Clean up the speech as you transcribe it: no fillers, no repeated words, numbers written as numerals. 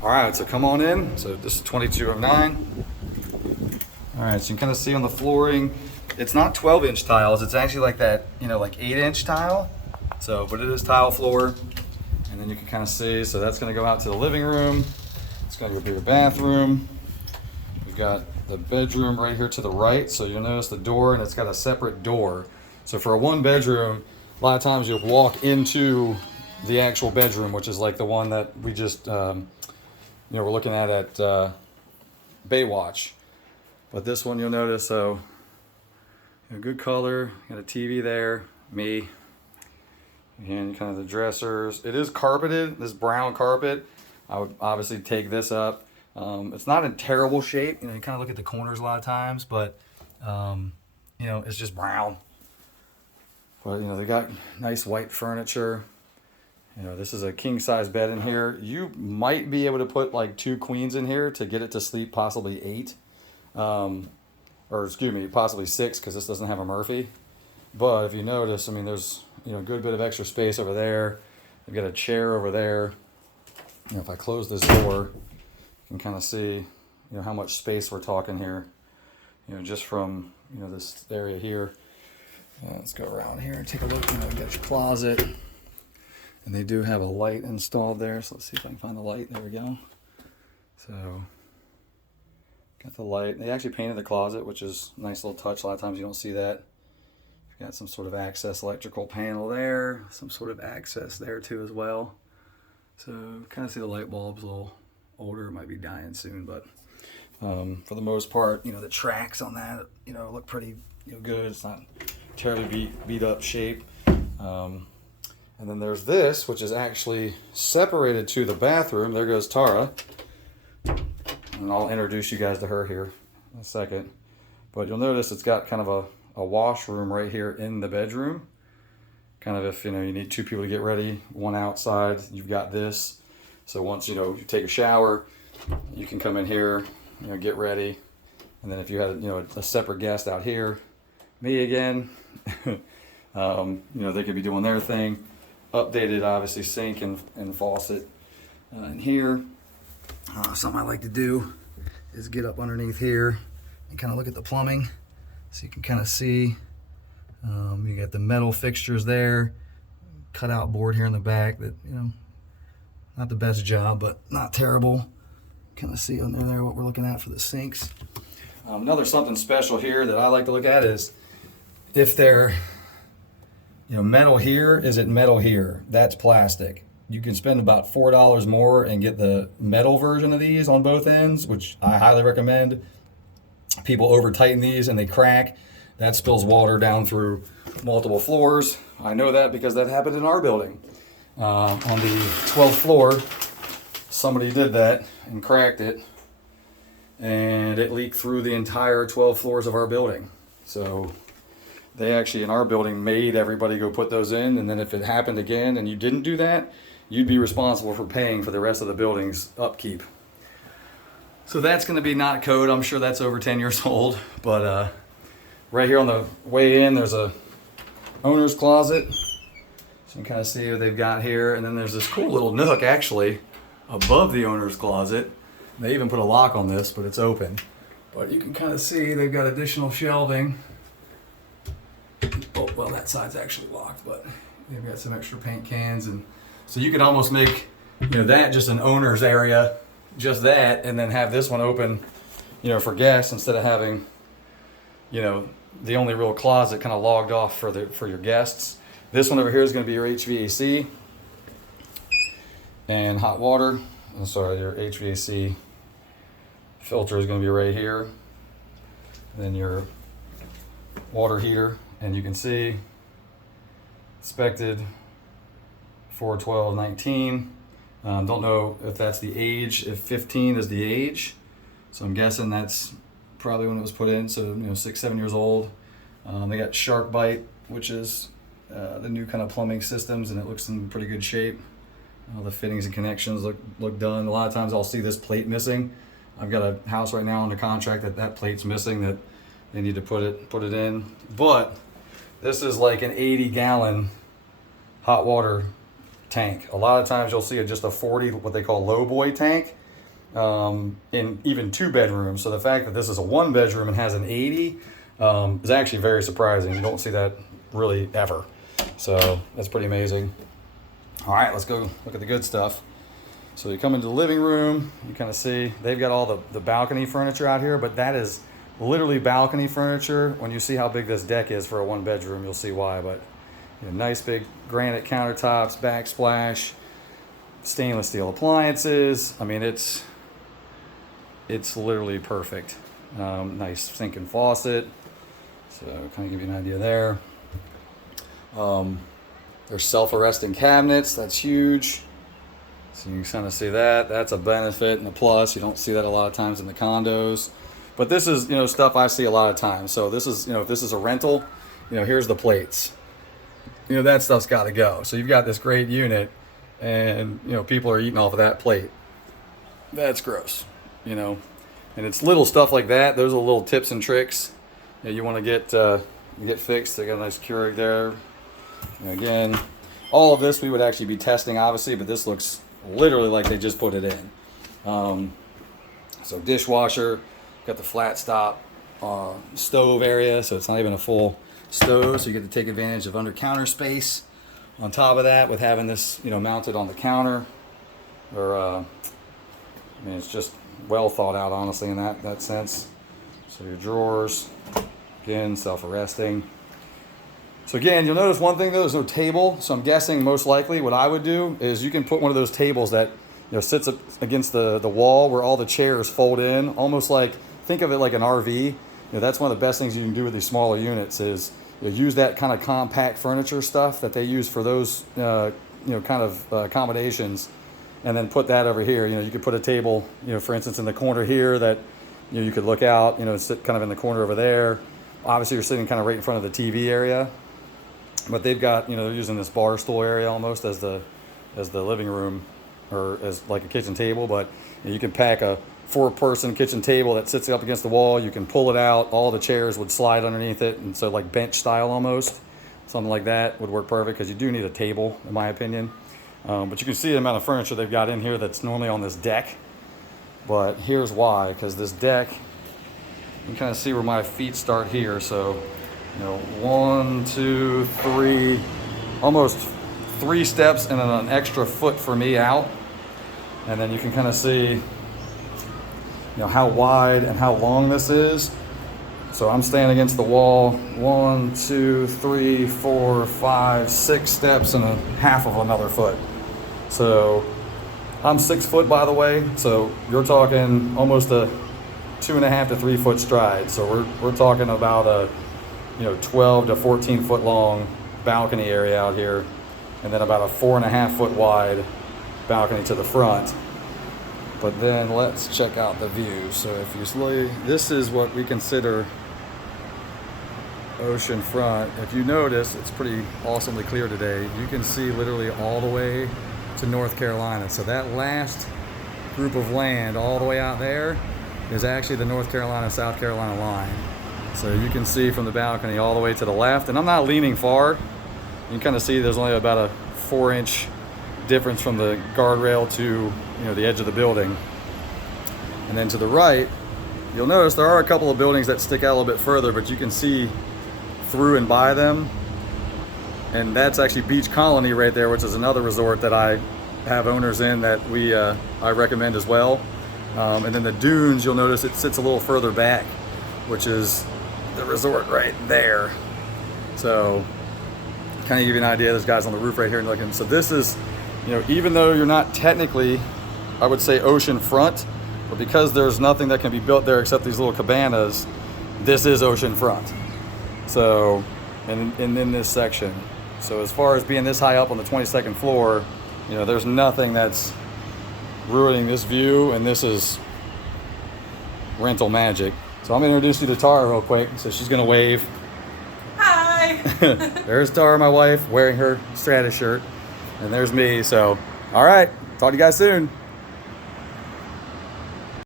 All right, so come on in. So this is 2209. All right, so you can kind of see on the flooring, it's not 12-inch tiles. It's actually like that, like 8-inch tile. So, but it is tile floor. And then you can kind of see, so that's going to go out to the living room. It's going to go to your bathroom. We've got the bedroom right here to the right. So you'll notice the door, and it's got a separate door. So for a one bedroom, a lot of times you'll walk into the actual bedroom, which is like the one that we just, we're looking at Baywatch. But this one you'll notice, so good color, got a TV there, me, and kind of the dressers. It is carpeted, this brown carpet. I would obviously take this up. It's not in terrible shape. You kind of look at the corners a lot of times, but it's just brown. But they got nice white furniture. This is a king size bed in here. You might be able to put like 2 queens in here to get it to sleep, possibly 8. Or excuse me, possibly 6, because this doesn't have a Murphy. But if you notice, there's a good bit of extra space over there. We've got a chair over there. If I close this door, you can kind of see how much space we're talking here. Just from this area here. Let's go around here and take a look. You got your closet. And they do have a light installed there, so let's see if I can find the light. There we go. So, got the light. They actually painted the closet, which is a nice little touch. A lot of times you don't see that. Got some sort of access electrical panel there, some sort of access there too as well. So, kind of see the light bulbs a little older. It might be dying soon, but for the most part, the tracks on that, look pretty good. It's not terribly beat up shape. And then there's this, which is actually separated to the bathroom. There goes Tara. And I'll introduce you guys to her here in a second. But you'll notice it's got kind of a washroom right here in the bedroom. Kind of if, you need 2 people to get ready, one outside, you've got this. So once, you take a shower, you can come in here, get ready. And then if you had, a separate guest out here, me again, they could be doing their thing. Updated, obviously, sink and faucet in here. Something I like to do is get up underneath here and kind of look at the plumbing, so you can kind of see. You got the metal fixtures there, cutout board here in the back that not the best job, but not terrible. Kind of see under there what we're looking at for the sinks. Another something special here that I like to look at is if they're metal here, is it metal here? That's plastic. You can spend about $4 more and get the metal version of these on both ends, which I highly recommend. People over tighten these and they crack. That spills water down through multiple floors. I know that because that happened in our building. On the 12th floor, somebody did that and cracked it, and it leaked through the entire 12 floors of our building. So they actually, in our building, made everybody go put those in, and then if it happened again and you didn't do that, you'd be responsible for paying for the rest of the building's upkeep. So that's going to be not code. I'm sure that's over 10 years old, but right here on the way in, there's a owner's closet. So you can kind of see what they've got here, and then there's this cool little nook actually above the owner's closet. They even put a lock on this, but it's open. But you can kind of see they've got additional shelving. Oh, well, that side's actually locked, but they've got some extra paint cans, and so you could almost make that just an owner's area, just that, and then have this one open for guests instead of having the only real closet kind of logged off for your guests. This one over here is going to be your HVAC and hot water. I'm sorry, your HVAC filter is going to be right here, and then your water heater. And you can see inspected 4/12/19. Don't know if that's the age, if 15 is the age. So I'm guessing that's probably when it was put in. So 6-7 years old. They got Shark Bite, which is the new kind of plumbing systems, and it looks in pretty good shape. All the fittings and connections look done. A lot of times I'll see this plate missing. I've got a house right now under contract that plate's missing, that they need to put it in. But this is like an 80-gallon hot water tank. A lot of times you'll see just a 40, what they call low boy tank. in even 2 bedrooms. So the fact that this is a 1 bedroom and has an 80 is actually very surprising. You don't see that really ever. So that's pretty amazing. All right, let's go look at the good stuff. So you come into the living room, you kind of see they've got all the balcony furniture out here, but that is literally balcony furniture. When you see how big this deck is for a 1 bedroom, you'll see why. But nice big granite countertops, backsplash, stainless steel appliances. I mean, it's literally perfect. Nice sink and faucet. So kind of give you an idea there. There's self-arresting cabinets. That's huge. So you can kind of see that. That's a benefit and a plus. You don't see that a lot of times in the condos. But this is, stuff I see a lot of times. So this is, if this is a rental, here's the plates. That stuff's got to go. So you've got this great unit and, people are eating off of that plate. That's gross, And it's little stuff like that. Those are little tips and tricks that you want to get fixed. They got a nice Keurig there. Again, all of this we would actually be testing, obviously, but this looks literally like they just put it in. So dishwasher, got the flat stop stove area, so it's not even a full stove, so you get to take advantage of under counter space. On top of that, with having this, mounted on the counter, or it's just well thought out, honestly, in that sense. So your drawers, again, self-arresting. So again, you'll notice one thing though, there's no table. So I'm guessing most likely what I would do is you can put one of those tables that sits up against the wall where all the chairs fold in, almost like, think of it like an RV. That's one of the best things you can do with these smaller units is use that kind of compact furniture stuff that they use for those kind of accommodations, and then put that over here. You could put a table, for instance, in the corner here that you could look out, sit kind of in the corner over there. Obviously, you're sitting kind of right in front of the TV area. But they've got, they're using this bar stool area almost as the living room, or as like a kitchen table. But you can pack a 4-person kitchen table that sits up against the wall. You can pull it out. All the chairs would slide underneath it, and so like bench style almost. Something like that would work perfect, because you do need a table, in my opinion. But you can see the amount of furniture they've got in here that's normally on this deck. But here's why, because this deck, you can kind of see where my feet start here. So 1, 2, 3, almost 3 steps and then an extra foot for me out. And then you can kind of see, how wide and how long this is. So I'm standing against the wall, 1, 2, 3, 4, 5, 6 steps and a half of another foot. So I'm 6 foot, by the way. So you're talking almost a 2.5 to 3 foot stride. So we're talking about a 12 to 14 foot long balcony area out here, and then about a 4.5 foot wide balcony to the front. But then let's check out the view. So if you slowly, this is what we consider ocean front. If you notice, it's pretty awesomely clear today. You can see literally all the way to North Carolina. So that last group of land all the way out there is actually the North Carolina-South Carolina line. So you can see from the balcony all the way to the left, and I'm not leaning far. You can kind of see there's only about a 4-inch difference from the guardrail to the edge of the building. And then to the right, you'll notice there are a couple of buildings that stick out a little bit further, but you can see through and by them. And that's actually Beach Colony right there, which is another resort that I have owners in that I recommend as well. And then the dunes, you'll notice it sits a little further back, which is the resort right there. So kind of give you an idea, there's guys on the roof right here and looking. So this is, even though you're not technically, I would say, ocean front, but because there's nothing that can be built there except these little cabanas, this is ocean front. So, and in this section. So as far as being this high up on the 22nd floor, there's nothing that's ruining this view, and this is rental magic. So I'm going to introduce you to Tara real quick. So she's going to wave. Hi! There's Tara, my wife, wearing her Stratus shirt. And there's me. So, all right. Talk to you guys soon.